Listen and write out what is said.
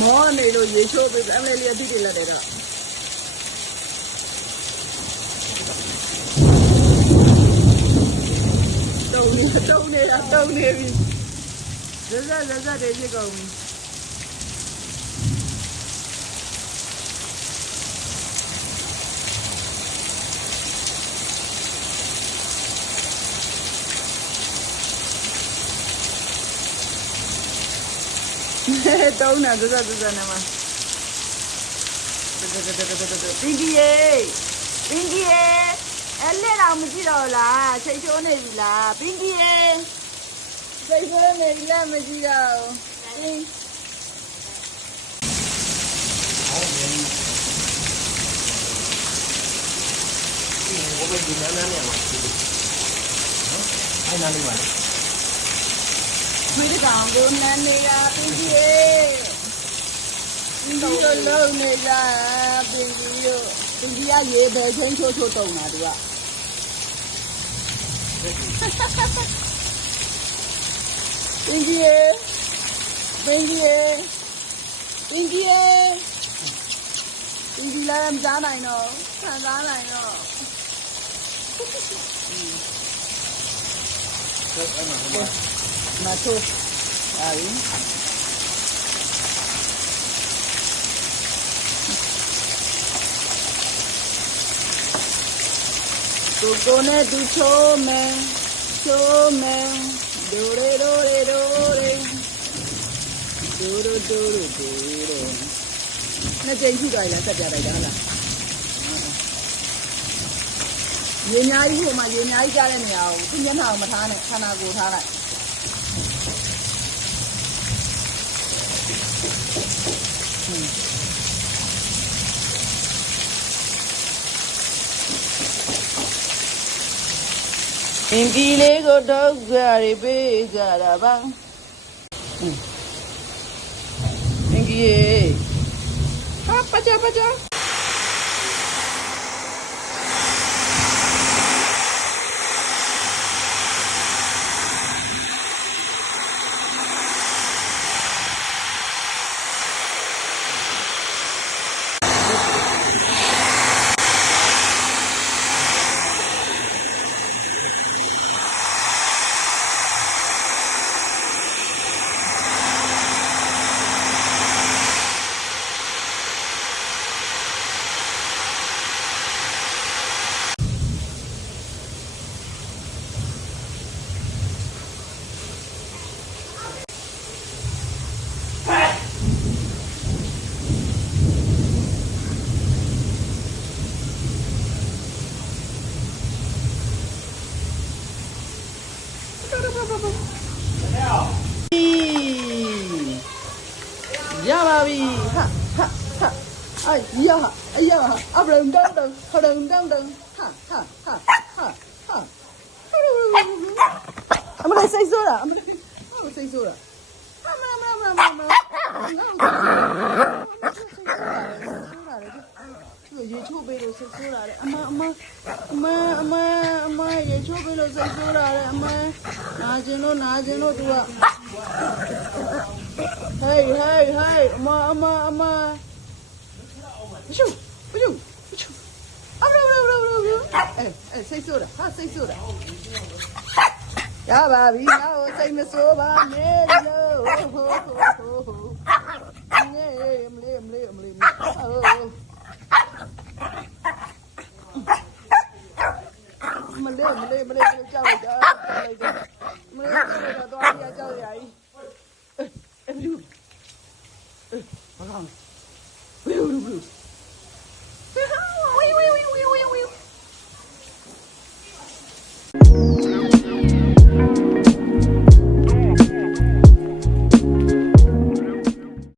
မောနေလို့ရေချိုးပြီးအမလေးလေးအတိတ်လက်တယ်တော့တုံနေပြီဇက်တွေဖြစ်ကုန်ပြီတုံးတာဇက်နေမှာပင်ကြီးအဲ့လက်တော့မကြည့်တော့လားချိန်ချိုးနေပြီလားပင်ကြီးချိန်ချိုးနေလက်မကြည့်တော့ပင်我们今天那面嘛，还哪里玩？ ခွေးကောင်ကိုနန်းနေတာပင်ကြီးလုံးနေကြပင်ကြီးကရေပဲချင်းချိုးတုံတာသူကပင်ကြီးလည်းမစားနိုင်တော့ခံစားနိုင်တော့မထိုးပါဘူးကိုနဲ့သူချိုးမယ်ဒိုရေနှစ်ကြိမ်ရှိသွားပြီလားဆက်ပြလိုက်တာဟုတ်လားရေအများကြီးဟိုမှာရေအများကြီးကြားတဲ့နေရာကိုသူမျက်နှာကိုမထားနဲ့ခန္ဓာကိုယ်ထားလိုက်အင်ကြီးလေးကိုတော့ကြရပေးကြတာပါအင်ကြီးဟာပကြရပါပြီဟာ哎呀阿不能等哈阿们来谁说了阿们谁说了阿们ရေချိုးပေးလို့ဆက်ဆိုးလာတယ်အမရေချိုးပေးလို့ဆက်ဆိုးလာတယ်အမနာကျင်လို့သူကဟေးအမရှုအမစိတ်ဆိုးတာဟာစိတ်ဆိုးတာရပါပြီငါ့ကိုစိတ်မဆိုးပါနဲ့လို့မလေးမလေးကြောက်လိုက်တာမလေးတော့ရကြောက်ရည်ဘာကောင်းဘယ်လို